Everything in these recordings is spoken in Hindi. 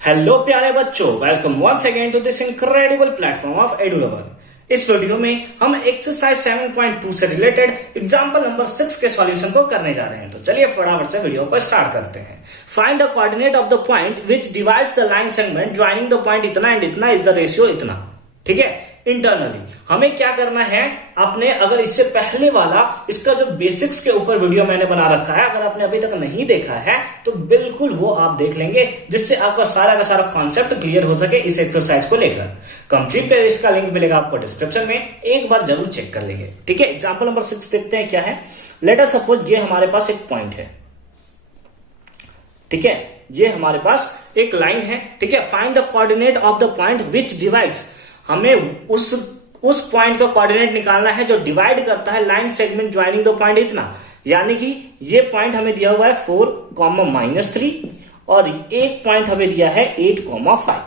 हेलो प्यारे बच्चों, welcome once again to this incredible platform of Edulover. इस वीडियो में हम एक्सरसाइज 7.2 से रिलेटेड एग्जांपल नंबर 6 के सॉल्यूशन को करने जा रहे हैं। तो चलिए फटाफट से वीडियो को स्टार्ट करते हैं। Find the coordinate of the point which divides the line segment joining the point इतना एंड इतना इज द रेशियो इतना। ठीक है, इंटरनली हमें क्या करना है, आपने अगर इससे पहले वाला इसका जो बेसिक्स के ऊपर वीडियो मैंने बना रखा है, अगर आपने अभी तक नहीं देखा है तो बिल्कुल वो आप देख लेंगे, जिससे आपका सारा का सारा कॉन्सेप्ट क्लियर हो सके इस एक्सरसाइज को लेकर। कंप्लीट प्लेलिस्ट का लिंक मिलेगा आपको डिस्क्रिप्शन में, एक बार जरूर चेक कर लेंगे। ठीक है, एग्जाम्पल नंबर 6 देखते हैं क्या है। लेट अस सपोज ये हमारे पास एक पॉइंट है। ठीक है, ये हमारे पास एक लाइन है। ठीक है, find the coordinate of the point which divides, हमें उस पॉइंट का कोऑर्डिनेट निकालना है जो डिवाइड करता है line segment joining the point इतना। यानी कि ये पॉइंट हमें दिया हुआ है 4,-3 और एक पॉइंट हमें दिया है 8,5।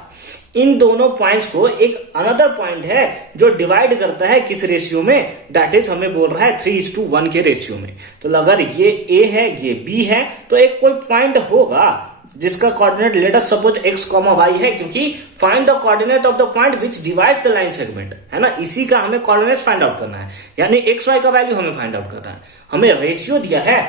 इन दोनों पॉइंट्स को एक अनदर पॉइंट है जो डिवाइड करता है किस रेशियो में, दैट इज हमें बोल रहा है 3:1 के रेशियो में। तो अगर ये A है ये B है तो एक कोई पॉइंट होगा जिसका coordinate let us suppose x, y है, क्योंकि find the coordinate of the point which divides the line segment है ना, इसी का हमें कोऑर्डिनेट फाइंड आउट करना है। यानी x, y का वैल्यू हमें फाइंड आउट करना है। हमें रेशियो दिया है,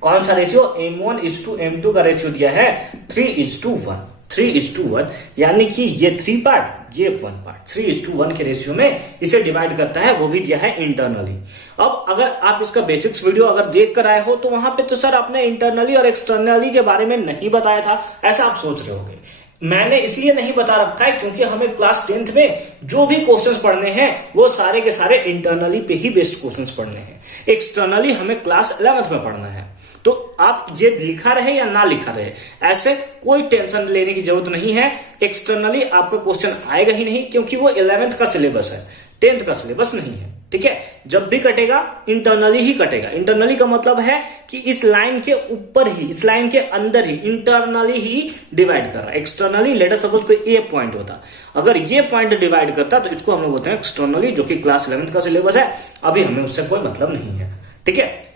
कौन सा रेशियो, m1:m2 का रेशियो दिया है 3:1, यानी कि ये 3 पार्ट ये 1 पार्ट 3:1 के रेशियो में इसे डिवाइड करता है, वो भी दिया है इंटरनली। अब अगर आप इसका बेसिक्स वीडियो अगर देख कर आए हो तो वहां पे तो सर आपने इंटरनली और एक्सटर्नली के बारे में नहीं बताया था, ऐसा आप सोच रहे होगे। मैंने इसलिए नहीं बता रखा है क्योंकि हमें क्लास 10th में जो भी क्वेश्चंस पढ़ने हैं वो सारे के सारे इंटरनली पे ही बेस्ड क्वेश्चंस पढ़ने हैं। एक्सटर्नली हमें क्लास 11th में पढ़ना है। तो आप ये लिखा रहे या ना लिखा रहे, ऐसे कोई टेंशन लेने की जरूरत नहीं है। एक्सटर्नली आपका क्वेश्चन आएगा ही नहीं, क्योंकि वो 11th का सिलेबस है, 10th का सिलेबस नहीं है। ठीक है, जब भी कटेगा इंटरनली ही कटेगा। इंटरनली का मतलब है कि इस लाइन के ऊपर ही, इस लाइन के अंदर ही, इंटरनली ही डिवाइड कर रहा है। एक्सटर्नली लेट अस सपोज कोई ए पॉइंट होता, अगर ये पॉइंट डिवाइड करता तो इसको हम लोग बोलते हैं एक्सटर्नली, जो कि क्लास 11th का सिलेबस है। अभी हमें उससे कोई मतलब नहीं है। ठीक है,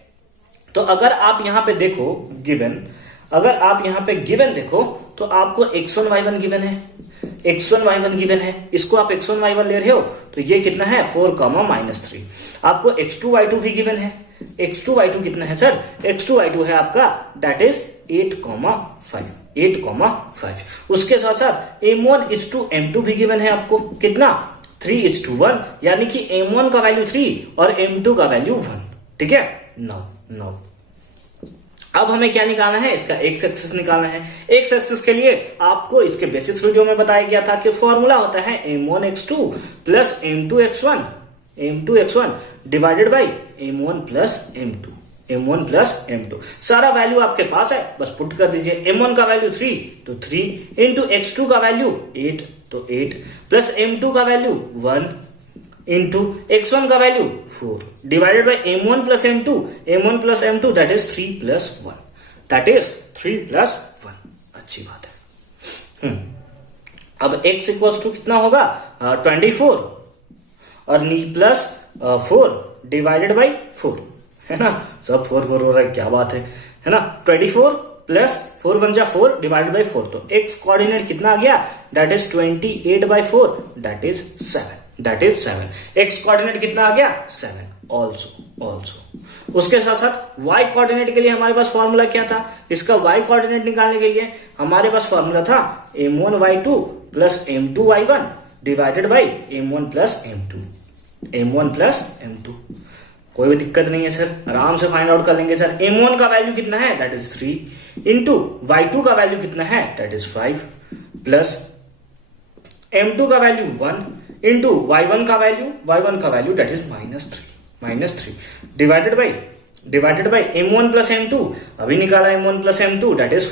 तो अगर आप यहां पे देखो गिवन, अगर आप यहां पे गिवन देखो तो आपको x1 y1 गिवन है, x1 y1 गिवन है, इसको आप x1 y1 ले रहे हो तो ये कितना है 4,-3। आपको x2 y2 भी गिवन है। x2 y2 कितना है सर, x2 y2 है आपका दैट इज 8,5। उसके साथ साथ m1:m2 भी गिवन है आपको, कितना 3:1, यानी कि m1 का वैल्यू 3 और m2 का वैल्यू 1। ठीक है, नो अब हमें क्या निकालना है, इसका एक्स एक्सिस निकालना है। एक्स एक्सिस के लिए आपको इसके बेसिक्स वीडियो में बताया गया था कि फॉर्मूला होता है m1x2 plus m2x1 divided by m1 plus m2। सारा वैल्यू आपके पास है, बस पुट कर दीजिए। m1 का वैल्यू 3 तो 3 इंटू x2 का वैल्यू 8 तो 8 प्लस m2 का वैल्यू 1 इंटू x1 का value 4 divided by m1 plus m2 that is 3+1, that is 3+1। अच्छी बात है। अब x इक्वल्स टू कितना होगा 24 और प्लस 4 डिवाइडेड बाई 4, है ना, सब 4 हो रहा है, क्या बात है ना। 24 प्लस 4 बन जा 4 डिवाइडेड बाई 4, तो x कोऑर्डिनेट कितना आ गया, that is 28/4 that is 7। x coordinate कितना आ गया 7 ऑल्सो। उसके साथ साथ y कोऑर्डिनेट के लिए हमारे पास फॉर्मूला क्या था, इसका y कोऑर्डिनेट निकालने के लिए हमारे पास फॉर्मूला था m1y2 plus m2y1 divided by m1 plus m2। कोई भी दिक्कत नहीं है सर, आराम से फाइंड आउट कर लेंगे सर। m1 का वैल्यू कितना है, दैट इज 3 इंटू y2 का वैल्यू कितना है, दैट इज 5 प्लस m2 का वैल्यू 1 इंटू y1 का value that is -3 divided by m1 plus m2, अभी निकाला m1 plus m2 that is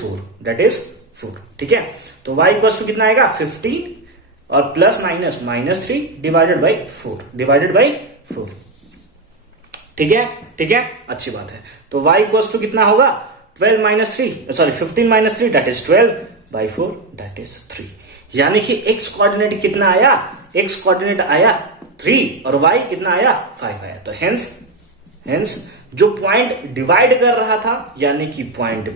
4। ठीक है, तो y इक्वल टू कितना आएगा 15 और प्लस -3 डिवाइडेड बाई 4। ठीक है, अच्छी बात है। तो y इक्वल टू कितना होगा 15 - 3 दैट इज 12/4 दैट इज 3। यानी कि x कोऑर्डिनेट कितना आया, x कोऑर्डिनेट आया 3 और y कितना आया 5 आया। तो हेंस जो पॉइंट डिवाइड कर रहा था, यानी कि पॉइंट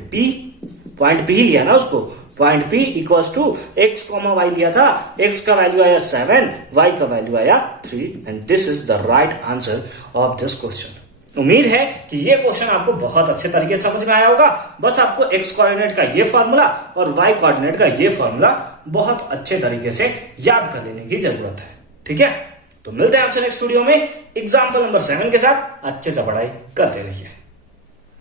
P ही लिया ना उसको, point P equal to x comma y लिया था, x का वैल्यू आया 7, y का वैल्यू आया 3 and this is the right answer of this question. उम्मीद है कि ये क्वेश्चन आपको बहुत अच्छे तरीके से समझ में आया होगा। बस आपको x कोऑर्डिनेट का ये फॉर्मूला और y कोऑर्डिनेट का ये फॉर्मूला बहुत अच्छे तरीके से याद कर लेने की जरूरत है। ठीक है, तो मिलते हैं आपसे नेक्स्ट वीडियो में एग्जाम्पल नंबर 7 के साथ। अच्छे से पढ़ाई करते रहिए।